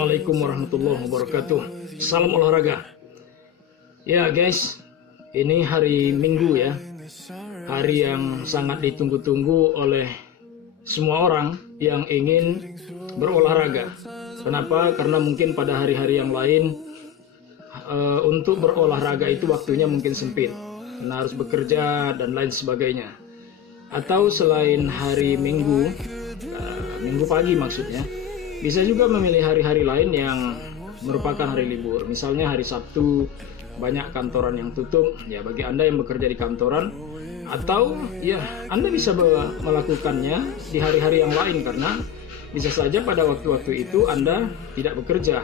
Assalamualaikum warahmatullahi wabarakatuh. Salam olahraga. Ya guys, ini hari Minggu ya. Hari yang sangat ditunggu-tunggu oleh semua orang yang ingin berolahraga. Kenapa? Karena mungkin pada hari-hari yang lain untuk berolahraga itu waktunya mungkin sempit, karena harus bekerja dan lain sebagainya. Atau selain hari Minggu, Minggu pagi maksudnya, bisa juga memilih hari-hari lain yang merupakan hari libur. Misalnya hari Sabtu, banyak kantoran yang tutup. Ya, bagi Anda yang bekerja di kantoran, atau ya Anda bisa melakukannya di hari-hari yang lain, karena bisa saja pada waktu-waktu itu Anda tidak bekerja,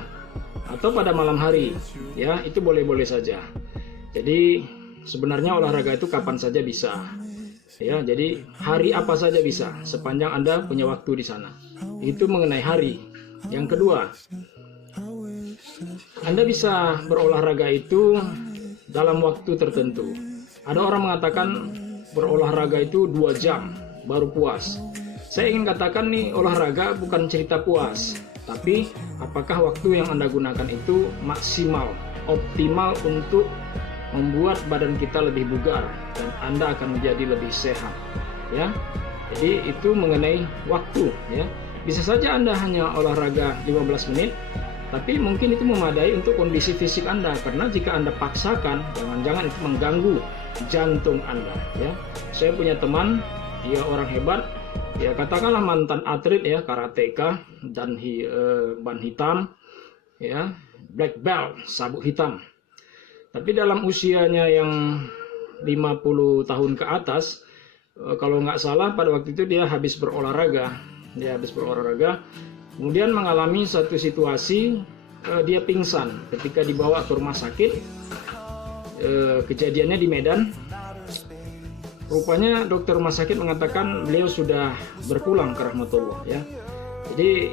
atau pada malam hari. Ya, itu boleh-boleh saja. Jadi sebenarnya olahraga itu kapan saja bisa. Ya, jadi hari apa saja bisa, sepanjang Anda punya waktu di sana. Itu mengenai hari. Yang kedua, Anda bisa berolahraga itu dalam waktu tertentu. Ada orang mengatakan berolahraga itu 2 jam baru puas. Saya ingin katakan nih, olahraga bukan cerita puas, tapi apakah waktu yang Anda gunakan itu maksimal, optimal untuk membuat badan kita lebih bugar dan Anda akan menjadi lebih sehat. Ya, jadi itu mengenai waktu. Ya, bisa saja Anda hanya olahraga 15 menit, tapi mungkin itu memadai untuk kondisi fisik Anda, karena jika Anda paksakan, jangan-jangan itu mengganggu jantung Anda. Ya, saya punya teman, dia orang hebat, ya katakanlah mantan atlet ya, karateka dan ban hitam, ya black belt, sabuk hitam. Tapi dalam usianya yang 50 tahun ke atas, kalau nggak salah pada waktu itu dia habis berolahraga, kemudian mengalami satu situasi, dia pingsan ketika dibawa ke rumah sakit. Kejadiannya di Medan. Rupanya dokter rumah sakit mengatakan beliau sudah berpulang ke rahmatullah. Ya, jadi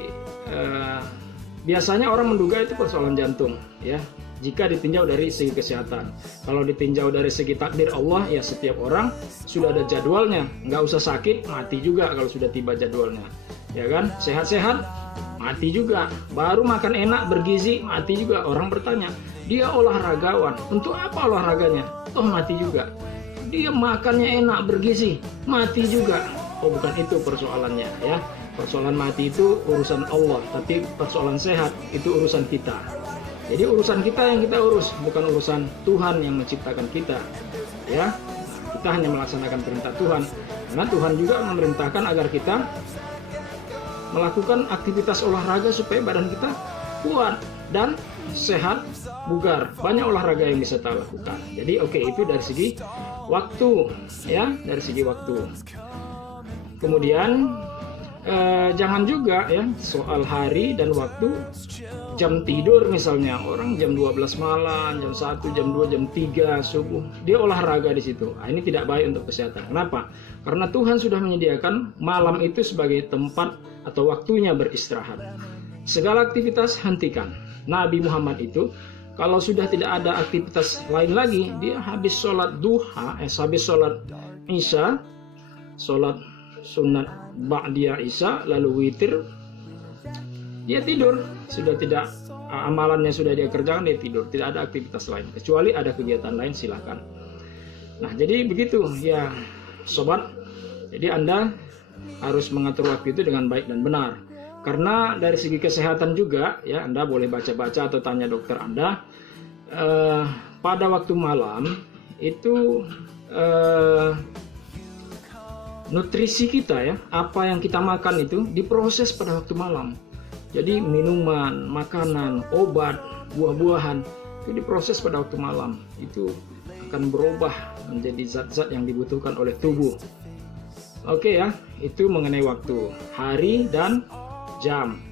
biasanya orang menduga itu persoalan jantung, ya, jika ditinjau dari segi kesehatan. Kalau ditinjau dari segi takdir Allah, ya setiap orang sudah ada jadwalnya, nggak usah sakit, mati juga kalau sudah tiba jadwalnya, ya kan? Sehat-sehat, mati juga. Baru makan enak, bergizi, mati juga. Orang bertanya, dia olahragawan, untuk apa olahraganya? Oh, mati juga. Dia makannya enak, bergizi, mati juga. Oh, bukan itu persoalannya, ya. Persoalan mati itu urusan Allah, tapi persoalan sehat itu urusan kita. Jadi urusan kita yang kita urus, bukan urusan Tuhan yang menciptakan kita. Ya, kita hanya melaksanakan perintah Tuhan. Karena Tuhan juga memerintahkan agar kita melakukan aktivitas olahraga supaya badan kita kuat dan sehat, bugar. Banyak olahraga yang bisa kita lakukan. Jadi oke, itu dari segi waktu, ya, dari segi waktu. Kemudian jangan juga ya soal hari dan waktu. Jam tidur misalnya, orang jam 12 malam, jam 1, jam 2, jam 3 subuh, dia olahraga di situ. Nah, ini tidak baik untuk kesehatan. Kenapa? Karena Tuhan sudah menyediakan malam itu sebagai tempat atau waktunya beristirahat. Segala aktivitas hentikan. Nabi Muhammad itu kalau sudah tidak ada aktivitas lain lagi, dia habis sholat duha, habis sholat isya, sholat sunat ba'diyah isya, lalu witir, dia tidur. Sudah tidak, amalannya sudah dia kerjakan, dia tidur. Tidak ada aktivitas lain, kecuali ada kegiatan lain, silakan. Nah, jadi begitu ya sobat. Jadi Anda harus mengatur waktu itu dengan baik dan benar. Karena dari segi kesehatan juga ya, Anda boleh baca-baca atau tanya dokter Anda. Pada waktu malam itu nutrisi kita ya, apa yang kita makan itu diproses pada waktu malam. Jadi minuman, makanan, obat, buah-buahan itu diproses pada waktu malam. Itu akan berubah menjadi zat-zat yang dibutuhkan oleh tubuh. Oke ya, itu mengenai waktu, hari dan jam.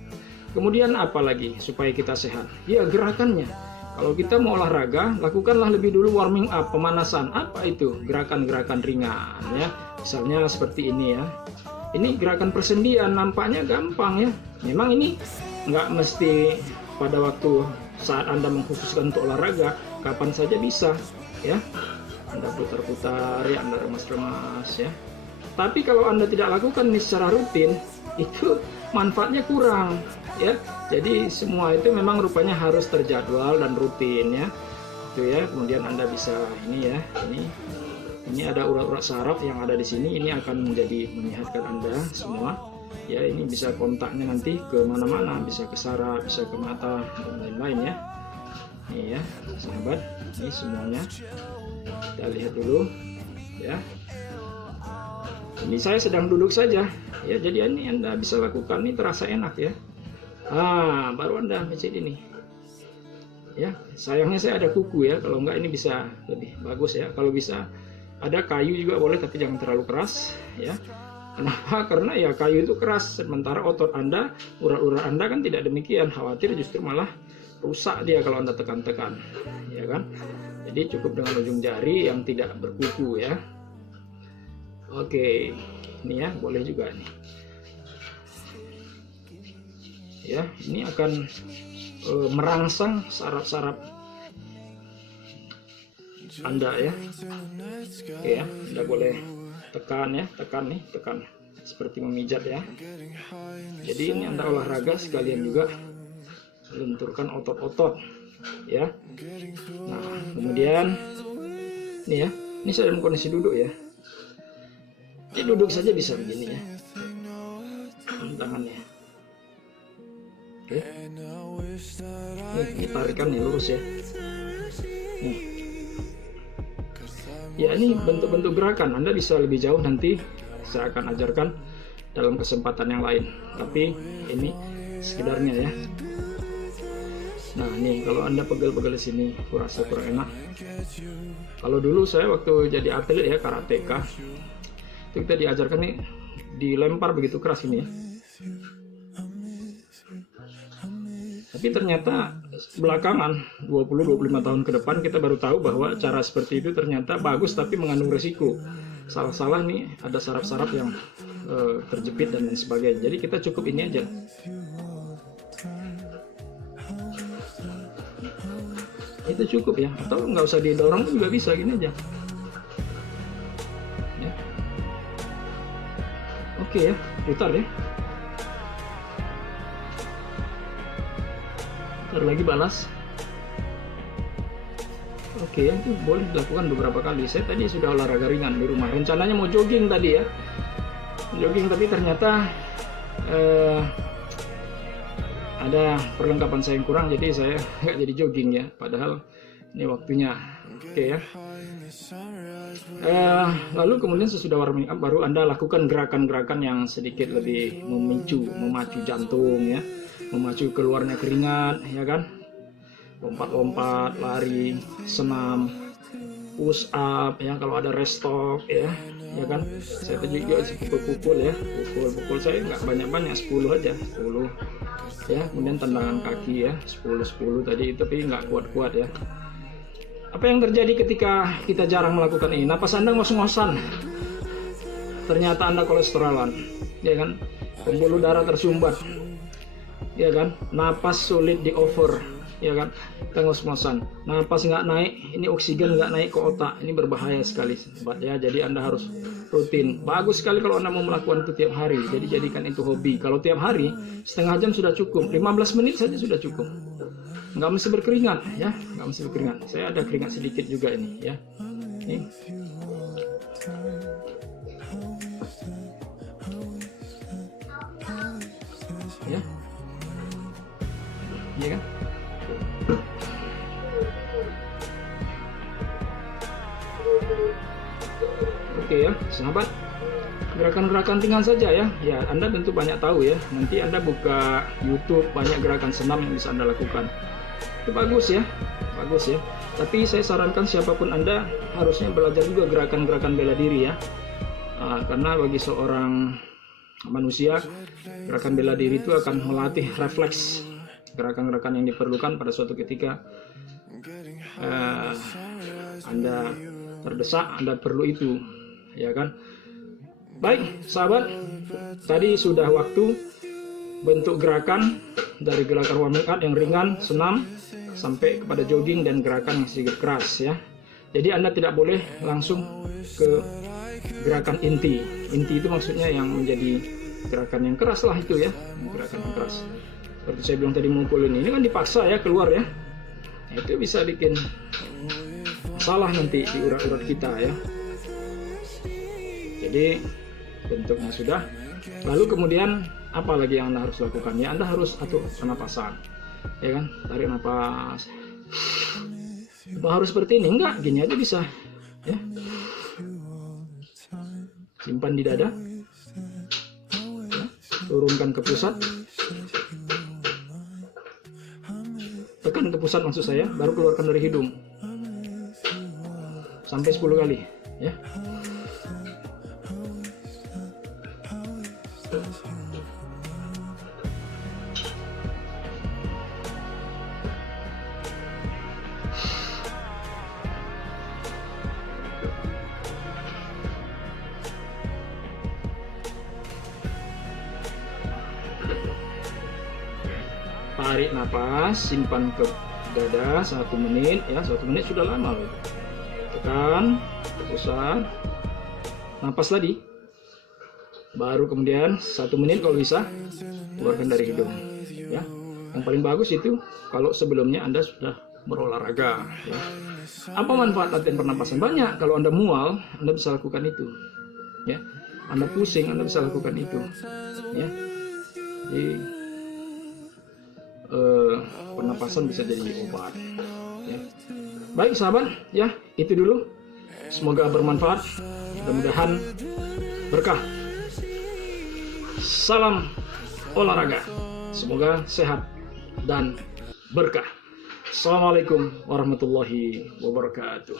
Kemudian apa lagi supaya kita sehat? Ya, gerakannya. Kalau kita mau olahraga, lakukanlah lebih dulu warming up, pemanasan. Apa itu? Gerakan-gerakan ringan ya. Misalnya seperti ini ya. Ini gerakan persendian, nampaknya gampang ya. Memang ini nggak mesti pada waktu saat Anda mengkhususkan untuk olahraga, kapan saja bisa ya. Anda putar-putar ya, Anda remas-remas ya. Tapi kalau Anda tidak lakukan ini secara rutin, itu manfaatnya kurang ya. Jadi semua itu memang rupanya harus terjadwal dan rutin ya. Itu ya. Kemudian Anda bisa ini ya. Ini ada urat-urat saraf yang ada di sini. Ini akan menjadi menyehatkan Anda semua. Ya, ini bisa kontaknya nanti ke mana-mana, bisa ke saraf, bisa ke mata dan lain-lain ya. Ini ya, sahabat. Ini semuanya. Kita lihat dulu ya. Ini saya sedang duduk saja ya, jadi ini Anda bisa lakukan, ini terasa enak ya. Baru Anda pijit ini ya. Sayangnya saya ada kuku ya, kalau enggak ini bisa lebih bagus ya. Kalau bisa ada kayu juga boleh, tapi jangan terlalu keras ya. Kenapa? Karena ya kayu itu keras, sementara otot Anda, urat-urat Anda kan tidak demikian. Khawatir justru malah rusak dia kalau Anda tekan-tekan ya kan. Jadi cukup dengan ujung jari yang tidak berkuku ya. Oke, ini ya boleh juga nih ya. Ini akan merangsang saraf-saraf Anda ya. Oke ya, Anda boleh tekan ya, tekan seperti memijat ya. Jadi ini Anda olahraga sekalian juga lenturkan otot-otot ya. Nah, kemudian ini ya, ini saya dalam kondisi duduk ya. Ini duduk saja bisa begini ya, tangannya. Oke, ini tarikan ya, lurus ya. Nih. Ya, ini bentuk-bentuk gerakan. Anda bisa lebih jauh nanti saya akan ajarkan dalam kesempatan yang lain. Tapi ini sekedarnya ya. Nah, nih kalau Anda pegel-pegel di sini kurasa kurang enak. Kalau dulu saya waktu jadi atlet ya, karateka, itu kita diajarkan nih dilempar begitu keras ini ya. Tapi ternyata belakangan 20-25 tahun ke depan kita baru tahu bahwa cara seperti itu ternyata bagus tapi mengandung resiko. Salah-salah nih ada saraf-saraf yang terjepit dan lain sebagainya. Jadi kita cukup ini aja. Itu cukup ya, atau nggak usah didorong juga bisa, gini aja ya. Oke ya, putar ya, putar lagi, balas. Oke ya, itu boleh dilakukan beberapa kali. Saya tadi sudah olahraga ringan di rumah, rencananya mau jogging tadi ya, jogging, tapi ternyata ada perlengkapan saya yang kurang, jadi saya nggak jadi jogging ya, padahal ini waktunya. Oke ya. Lalu kemudian sesudah warming up baru Anda lakukan gerakan-gerakan yang sedikit lebih memacu jantung ya, memacu keluarnya keringat ya kan, lompat-lompat, lari, senam, push up ya, kalau ada restock ya kan. Saya tadi juga pukul-pukul ya, pukul saya nggak banyak-banyak, 10 aja, 10 ya. Kemudian tendangan kaki ya, 10 tadi, tapi nggak kuat-kuat ya. Apa yang terjadi ketika kita jarang melakukan ini? Napas Anda ngos-ngosan, ternyata Anda kolesterolan ya kan, pembuluh darah tersumbat ya kan, napas sulit di over ya kan, kita ngos-ngosan, napas nggak naik, ini oksigen nggak naik ke otak, ini berbahaya sekali ya. Jadi Anda harus rutin. Bagus sekali kalau Anda mau melakukan itu tiap hari, jadi jadikan itu hobi. Kalau tiap hari setengah jam sudah cukup, 15 menit saja sudah cukup, nggak mesti berkeringat ya, nggak mesti berkeringat. Saya ada keringat sedikit juga ini ya, ini. Ya, iya kan. Oke ya, sahabat, gerakan-gerakan ringan saja ya. Ya, Anda tentu banyak tahu ya. Nanti Anda buka YouTube, banyak gerakan senam yang bisa Anda lakukan. Itu bagus ya, bagus ya. Tapi saya sarankan siapapun Anda harusnya belajar juga gerakan-gerakan bela diri ya. Karena bagi seorang manusia, gerakan bela diri itu akan melatih refleks, gerakan-gerakan yang diperlukan pada suatu ketika Anda terdesak, Anda perlu itu ya kan. Baik sahabat, tadi sudah waktu bentuk gerakan dari gerakan warming up yang ringan, senam, sampai kepada jogging dan gerakan yang sedikit keras ya. Jadi Anda tidak boleh langsung ke gerakan inti itu maksudnya yang menjadi gerakan yang keras lah itu ya, gerakan yang keras. Seperti saya bilang tadi mukul ini kan dipaksa ya keluar ya. Nah, itu bisa bikin salah nanti di urat-urat kita ya. Jadi bentuknya sudah. Lalu kemudian apa lagi yang Anda harus lakukan? Ya Anda harus atur pernapasan, ya kan? Tarik nafas. Apa harus seperti ini? Enggak, gini aja bisa. Ya. Simpan di dada. Ya. Turunkan ke pusat. Tekan ke pusat maksud saya, baru keluarkan dari hidung. Sampai 10 kali, ya. Tarik nafas, simpan ke dada 1 menit ya, 1 menit sudah lama loh. Tekan ke pusat, nafas tadi, baru kemudian 1 menit kalau bisa keluarkan dari hidung ya. Yang paling bagus itu kalau sebelumnya Anda sudah berolahraga ya. Apa manfaat latihan pernapasan? Banyak. Kalau Anda mual, Anda bisa lakukan itu ya. Anda pusing, Anda bisa lakukan itu ya. Jadi pernapasan bisa jadi obat ya. Baik sahabat ya, itu dulu, semoga bermanfaat, mudah-mudahan berkah. Salam olahraga, semoga sehat dan berkah. Assalamualaikum warahmatullahi wabarakatuh.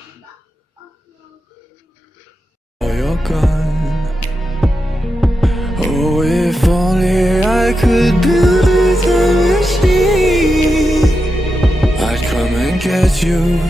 Oh, if only I could build a time machine, I'd come and get you.